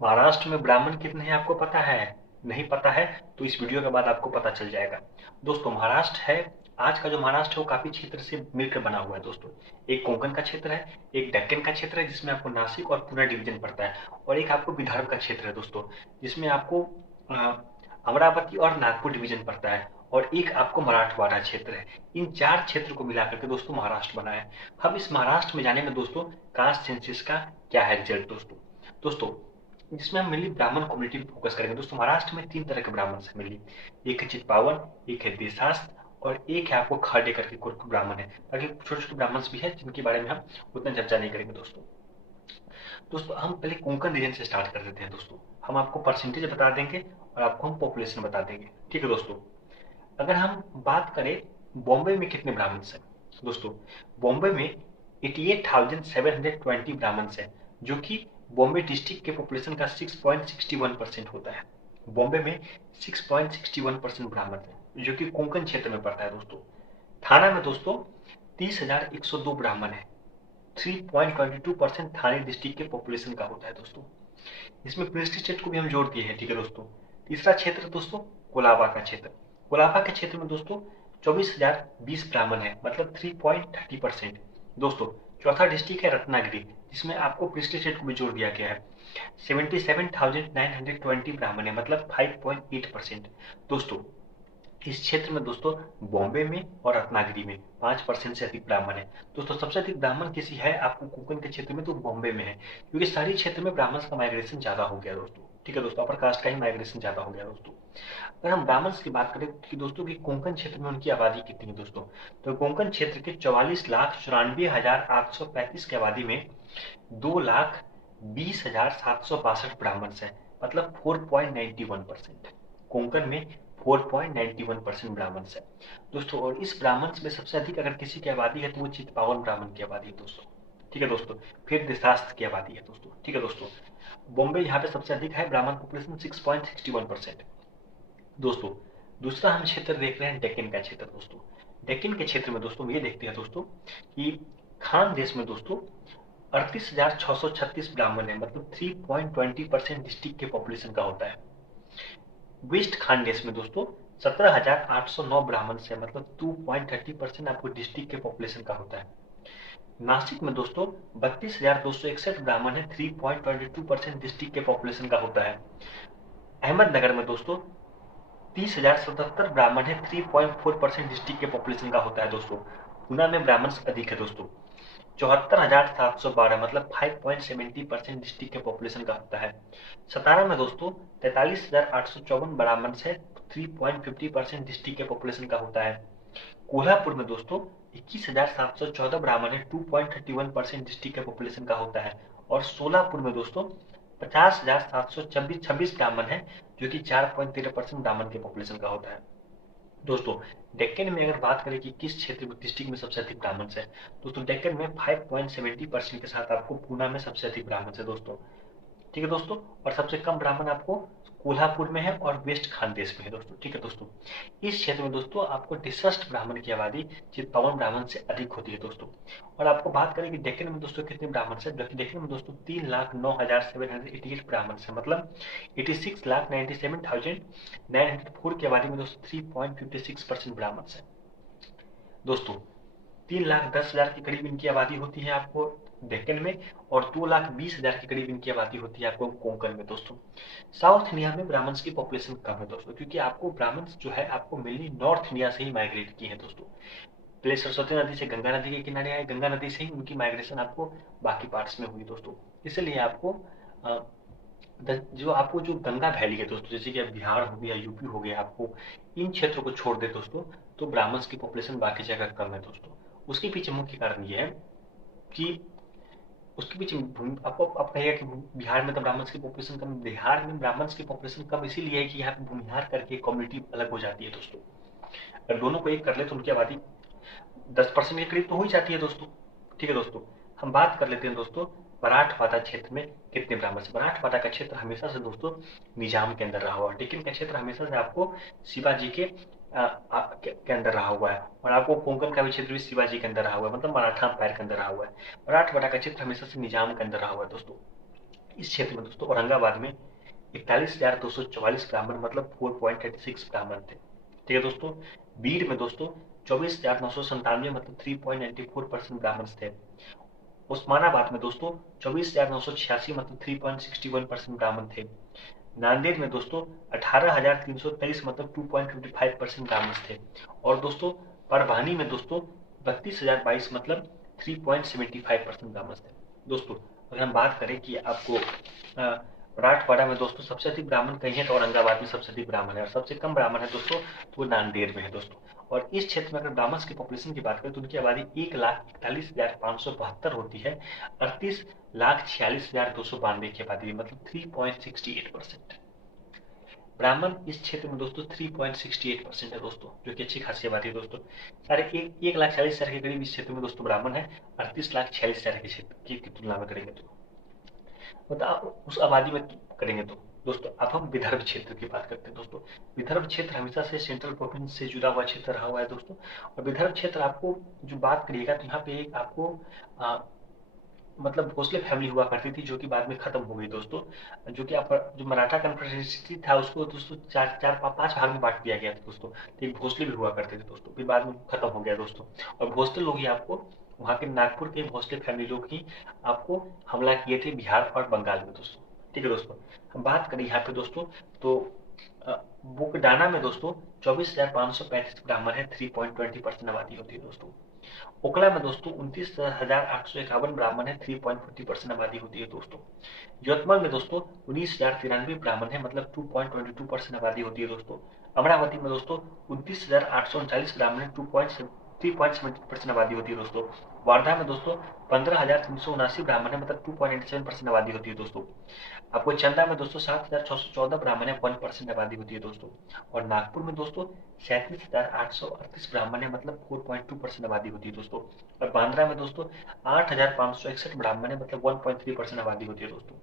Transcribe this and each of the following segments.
महाराष्ट्र में ब्राह्मण कितने हैं आपको पता है? नहीं पता है तो इस वीडियो के बाद आपको पता चल जाएगा। दोस्तों महाराष्ट्र है, आज का जो महाराष्ट्र है वो काफी क्षेत्र से मिलकर बना हुआ है दोस्तों। एक कोंकण का क्षेत्र है, एक दक्कन का क्षेत्र है जिसमें आपको नासिक और पुणे डिवीजन पड़ता है, और एक आपको विदर्भ का क्षेत्र है दोस्तों, जिसमें आपको अमरावती और नागपुर डिवीजन पड़ता है, और एक आपको मराठवाड़ा क्षेत्र है। इन चार क्षेत्र को मिलाकर के दोस्तों महाराष्ट्र बना है। हम इस महाराष्ट्र में जानेंगे दोस्तों कास्ट सेंसस का क्या है रिजल्ट दोस्तों। दोस्तों जिसमें हम मेनली ब्राह्मण कम्युनिटी पे फोकस करेंगे दोस्तों। महाराष्ट्र में तीन तरह के ब्राह्मण हैं मेनली, एक है चित्पावन, एक है देशास्त्र, और एक है आपको खाडे करके कुर्क ब्राह्मण है। बाकी छोटे छोटे ब्राह्मण भी है जिनके बारे में हम उतना चर्चा नहीं करेंगे दोस्तों। दोस्तों हम पहले कोंकण रीजन से स्टार्ट कर देते हैं दोस्तों। हम आपको परसेंटेज बता देंगे और आपको हम पॉपुलेशन बता देंगे, ठीक है दोस्तों। अगर हम बात करें बॉम्बे में कितने ब्राह्मण हैं दोस्तों, बॉम्बे में 88,720 ब्राह्मण हैं, जो कि बॉम्बे डिस्ट्रिक्ट के पॉपुलेशन का 6.61% होता है। बॉम्बे में 6.61% ब्राह्मण है, जो कि कोंकण क्षेत्र में पड़ता है दोस्तों। थाना में दोस्तों 30,102 ब्राह्मण है, 3.22% थाने डिस्ट्रिक्ट के पॉपुलेशन का होता है दोस्तों। इसमें प्रिंस स्टेट को भी हम जोड़ दिए हैं, ठीक है दोस्तों। तीसरा क्षेत्र दोस्तों कोलाबा का क्षेत्र। कोलाबा के क्षेत्र में दोस्तों 24,020 ब्राह्मण है, मतलब 3.30%। दोस्तों चौथा डिस्ट्रिक्ट है रत्नागिरी, जिसमें आपको प्रिंस स्टेट को भी जोड़ दिया गया है। 77,920 ब्राह्मण है, मतलब 5.8%। दोस्तों इस क्षेत्र में दोस्तों बॉम्बे में और रत्नागिरी में 5% से अधिक ब्राह्मण है। दोस्तों सबसे अधिक ब्राह्मण किसी है आपको कोंकण के क्षेत्र में तो बॉम्बे में है, क्योंकि शहरी क्षेत्र में ब्राह्मण का माइग्रेशन ज्यादा हो गया दोस्तों, ठीक है दोस्तों। अपर कास्ट का ही माइग्रेशन ज्यादा हो गया दोस्तों। अगर हम ब्राह्मण की बात करें कि दोस्तों की कोंकण क्षेत्र में उनकी आबादी कितनी है दोस्तों, तो कोंकण क्षेत्र के 44,94,835 की आबादी में 2,20,762 ब्राह्मण है, मतलब 4.91%। कोंकण में 4.91% ब्राह्मण है दोस्तों। और इस ब्राह्मण में सबसे अधिक अगर किसी की आबादी है तो वो चित्पावन ब्राह्मण की आबादी है दोस्तों, ठीक है दोस्तों। फिर देशास्त्र की आबादी है दोस्तों, ठीक है दोस्तों। बॉम्बे यहाँ पे सबसे अधिक है, ब्राह्मण पॉपुलेशन 6.61%। दोस्तों दूसरा हम क्षेत्र देख रहे हैं डेक्कन का क्षेत्र दोस्तों। डेक्कन के क्षेत्र में दोस्तों ये देखते हैं दोस्तों कि खान देश में दोस्तों 38,636 ब्राह्मण है, मतलब 3.20% डिस्ट्रिक्ट के पॉपुलेशन का होता है। वेस्ट खानदेश में दोस्तों 17,809 ब्राह्मण से, मतलब 2.30% आपको डिस्ट्रिक्ट के पॉपुलेशन का होता है। नासिक में दोस्तों 32,261 ब्राह्मण है, 3.22% डिस्ट्रिक्ट के पॉपुलेशन का होता है। अहमदनगर में दोस्तों 30,077 ब्राह्मण है, 3.4% डिस्ट्रिक्ट के पॉपुलेशन का होता है दोस्तों। पुणे में ब्राह्मण अधिक है दोस्तों, 74,712, मतलब 5.70% डिस्ट्रिक्ट के पॉपुलेशन का होता है। सतारा में दोस्तों 43,854 ब्राह्मण है, 3.50% डिस्ट्रिक्ट के पॉपुलेशन का होता है। कोल्हापुर में दोस्तों 21,714 ब्राह्मण है, 2.31% डिस्ट्रिक्ट के पॉपुलेशन का होता है। और सोलापुर में दोस्तों 50,726 ब्राह्मण है, जो कि 4.13% ब्राह्मण के पॉपुलेशन का होता है। दोस्तों डेक्कन में अगर बात करें कि किस क्षेत्र में डिस्ट्रिक्ट में सबसे अधिक ब्राह्मण है, दोस्तों डेक्कन में 5.70% के साथ आपको पूना में सबसे अधिक ब्राह्मण है दोस्तों, ठीक है दोस्तों। और सबसे कम ब्राह्मण आपको कोल्हापुर में है और वेस्ट खानदेश में है दोस्तों, ठीक है दोस्तों। इस क्षेत्र में दोस्तों आपको डिसस्ट ब्राह्मण की आबादी चित्पावन ब्राह्मण से अधिक होती है दोस्तों। और आपको बात करें कि डेक्कन में दोस्तों कितने ब्राह्मण है, डेक्कन में दोस्तों 3,09,788 ब्राह्मण है, मतलब 86,97,904 की आबादी में दोस्तों 3.56% ब्राह्मण है दोस्तों। 3,10,000 के करीब इनकी आबादी होती है आपको डेक्कन में, और 2,20,000 के करीब इनकी आबादी होती है आपको कोंकण में दोस्तों। साउथ इंडिया में ब्राह्मण्स की पॉपुलेशन कम है दोस्तों, क्योंकि आपको ब्राह्मण्स जो है आपको मेनली नॉर्थ इंडिया से ही माइग्रेट किए हैं दोस्तों। पहले सरस्वती नदी से गंगा नदी के किनारे आए, गंगा नदी से ही उनकी माइग्रेशन आपको बाकी पार्ट्स में हुई दोस्तों। इसलिए आपको जो गंगा वैली है दोस्तों, जैसे कि बिहार हो गया, यूपी हो गया, आपको इन क्षेत्रों को छोड़ दे दोस्तों तो ब्राह्मण्स की पॉपुलेशन बाकी जगह कम है दोस्तों। उसके पीछे मुख्य कारण ये है कि उसके पीछे आपको आप कहिएगा कि बिहार में तो ब्राह्मण्स की पॉपुलेशन कम, बिहार में ब्राह्मण्स की पॉपुलेशन कम इसीलिए है कि यहाँ पे भूमिहार करके कम्युनिटी अलग हो जाती है दोस्तों। अगर दोनों को एक कर ले तो उनकी आबादी 10% के करीब तो हो ही जाती है दोस्तों, ठीक है दोस्तों। हम बात कर लेते हैं दोस्तों मराठवाड़ा क्षेत्र में कितने ब्राह्मण है। मराठवाड़ा का क्षेत्र हमेशा से दोस्तों निजाम के अंदर रहा हुआ है। डेक्कन का क्षेत्र हमेशा से आपको शिवाजी के अंदर रहा हुआ है, और आपको कोंकण का भी क्षेत्र भी शिवाजी के अंदर रहा हुआ है, मतलब मराठा अंपायर के अंदर रहा हुआ है। मराठवाड़ा का क्षेत्र हमेशा से निजाम के अंदर रहा हुआ है दोस्तों। इस क्षेत्र में दोस्तों औरंगाबाद में 41,244 ब्राह्मण मतलब 4.36 ब्राह्मण थे। ठीक है दोस्तों। बीड में दोस्तों 24,997 मतलब 3.94% ब्राह्मण थे। उस्मानाबाद में दोस्तों 24,986 मतलब 3.61% ब्राह्मण थे। नांदेड़ में दोस्तों 18,323 मतलब 2.55% ब्राह्मण थे। और दोस्तों परभणी में दोस्तों 32,022 मतलब 3.75% ब्राह्मण थे। दोस्तों अगर हम बात करें कि आपको मराठवाड़ा में दोस्तों सबसे अधिक ब्राह्मण कहीं है तो औरंगाबाद में सबसे अधिक ब्राह्मण है, और सबसे कम ब्राह्मण है दोस्तों तो नांदेड़ में है दोस्तों। और इस क्षेत्र में अगर ब्राह्मण की पॉपुलेशन की बात करें तो उनकी आबादी 1,41,572 होती है। 38,46,292 की आबादी मतलब 3.68%। ब्राह्मण इस क्षेत्र में दोस्तों 3.68% है दोस्तों, जो कि अच्छी खासी आबादी है दोस्तों। साढ़े 1,40,000 के करीब इस क्षेत्र में दोस्तों ब्राह्मण है। 38,46,000 के क्षेत्र की तुलना में करेंगे तो मतलब उस आबादी में करेंगे तो दोस्तों अब हम विदर्भ क्षेत्र की बात करते हैं दोस्तों। विदर्भ क्षेत्र हमेशा से सेंट्रल प्रोविंस से जुड़ा हुआ क्षेत्र रहा हुआ है दोस्तों। और विदर्भ क्षेत्र आपको जो बात करिएगा तो यहाँ पे एक आपको मतलब भोसले फैमिली हुआ करती थी, जो कि बाद में खत्म हो गई दोस्तों। जो कि जो मराठा कन्फेडरेसी था उसको दोस्तों पांच भाग में बांट दिया गया था दोस्तों। तो एक भोसले भी हुआ करते थे दोस्तों, फिर बाद में खत्म हो गया दोस्तों। और भोसले लोग ही आपको वहाँ के नागपुर के भोसले फैमिली लोग ही आपको हमला किए थे बिहार और बंगाल में दोस्तों। ठीक है दोस्तों। हम बात करें यहाँ पे दोस्तों तो बुकडाना में दोस्तों 24,535 ब्राह्मण है, 3.20% आबादी होती है दोस्तों। ओखला में दोस्तों 29,851 ब्राह्मण है, 3.40% आबादी होती है दोस्तों। यवतमाल में दोस्तों 19,093 ब्राह्मण है मतलब 2.22% आबादी होती है दोस्तों। अमरावती में दोस्तों 29,839 ब्राह्मण है, 3.70% आबादी होती है दोस्तों। वार्धा में दोस्तों 15,379 ब्राह्मण है मतलब 2.87% आबादी होती है दोस्तों। आपको चंदा में दोस्तों 7,614 ब्राह्मण है, 1% आबादी होती है दोस्तों। और नागपुर में दोस्तों 37,838 ब्राह्मण है मतलब 4.2% आबादी होती है दोस्तों। और बांद्रा में दोस्तों 8,561 ब्राह्मण है मतलब 1.3% आबादी होती है दोस्तों।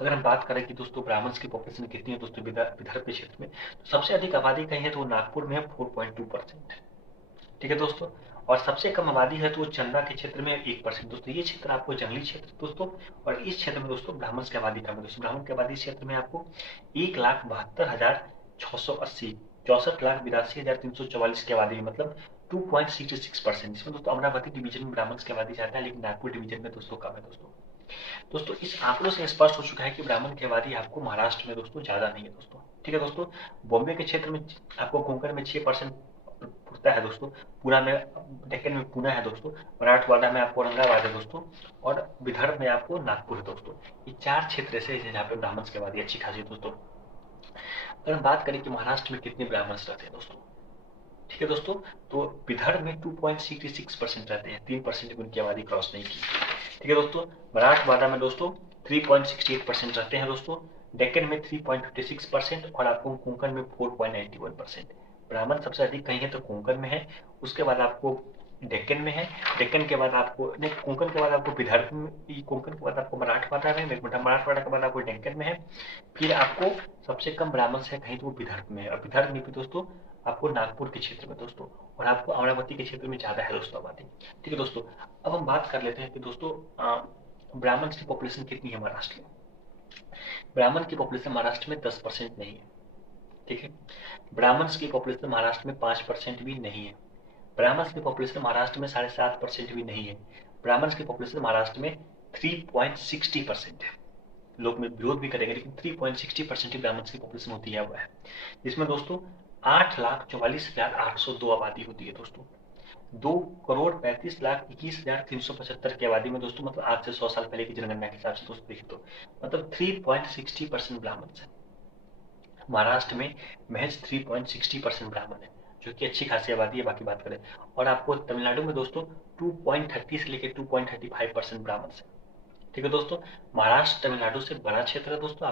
अगर हम बात करें कि दोस्तों ब्राह्मण्स की पॉपुलेशन कितनी है दोस्तों विदर्भ के क्षेत्र में, तो सबसे अधिक आबादी कहीं है तो नागपुर में है 4.2%। ठीक है दोस्तों। और सबसे कम आबादी है तो चंदा के क्षेत्र में 1% दोस्तों। ये क्षेत्र आपको जंगली क्षेत्र दोस्तों। और इस क्षेत्र में दोस्तों ब्राह्मण की आबादी कम है दोस्तों। ब्राह्मण की आबादी इस क्षेत्र में आपको 1,72,680 64,82,344 की आबादी मतलब 2.66%। इसमें दोस्तों अमरावती डिवीजन में ब्राह्मण की आबादी ज्यादा है, लेकिन नागपुर डिवीजन में दोस्तों कम है दोस्तों। दोस्तों इस आंकड़ों से स्पष्ट हो चुका है कि ब्राह्मण की आबादी आपको महाराष्ट्र में दोस्तों ज्यादा नहीं है दोस्तों। ठीक है दोस्तों। बॉम्बे के क्षेत्र में आपको कोंकण में 6% पुरता है दोस्तों। पूना में डेक्कन में पूना है दोस्तों। मराठवाड़ा में आपको औरंगाबाद है दोस्तों। और विदर्भ में आपको नागपुर है दोस्तों। ये 4 क्षेत्र ऐसे हैं जहाँ पे ब्राह्मण की आबादी अच्छी खासी है दोस्तों। अगर हम बात करें कि महाराष्ट्र में कितने ब्राह्मण रहते हैं दोस्तों, ठीक है दोस्तों, तो विदर्भ में 2.66% रहते हैं, 3% की उनकी आबादी क्रॉस नहीं की। ठीक है दोस्तों। मराठवाड़ा में दोस्तों 3.68% रहते हैं दोस्तों। डेक्कन में 3.56% और आपको कोंकण में 4.91%। ब्राह्मण सबसे अधिक कहीं है तो कोंकण में है, उसके बाद आपको डेक्कन में है, डेक्कन के बाद आपको नहीं, कोंकण के बाद आपको विदर्भ में, कोंकण के बाद आपको मराठवाड़ा में, मराठवाड़ा के बाद आपको डेक्कन में है, फिर आपको सबसे कम ब्राह्मण है कहीं तो वो विदर्भ में है। और विदर्भ में भी दोस्तों आपको नागपुर के क्षेत्र में दोस्तों, और आपको अमरावती के क्षेत्र में ज्यादा है दोस्तों आबादी। ठीक है दोस्तों। अब हम बात कर लेते हैं कि दोस्तों ब्राह्मण की पॉपुलेशन कितनी है महाराष्ट्र में। ब्राह्मण की पॉपुलेशन महाराष्ट्र में 10% नहीं है। ठीक है। ब्राह्मण की पॉपुलेशन महाराष्ट्र में 5% भी नहीं है। ब्राह्मण की पॉपुलेशन महाराष्ट्र में 7.5% भी नहीं है। ब्राह्मण की पॉपुलेशन महाराष्ट्र में 3.60% है। लोग में विरोध भी करेंगे, लेकिन 3.60% ही ब्राह्मण की पॉपुलेशन होती है, वह है जिसमें दोस्तों 8,44,802 आबादी होती है दोस्तों। 2,35,21,375 की आबादी में दोस्तों, मतलब आज से 100 साल पहले की जनगणना के हिसाब से दोस्तों देखें तो मतलब 3.60% ब्राह्मण है। महाराष्ट्र में महज 3.60% ब्राह्मण है, जो कि अच्छी खासी आबादी है। बाकी बात करें और आपको तमिलनाडु में दोस्तों 2.30 से लेकर 2.35% ब्राह्मण है। ठीक है दोस्तों। महाराष्ट्र तमिलनाडु से बड़ा क्षेत्र है दोस्तों।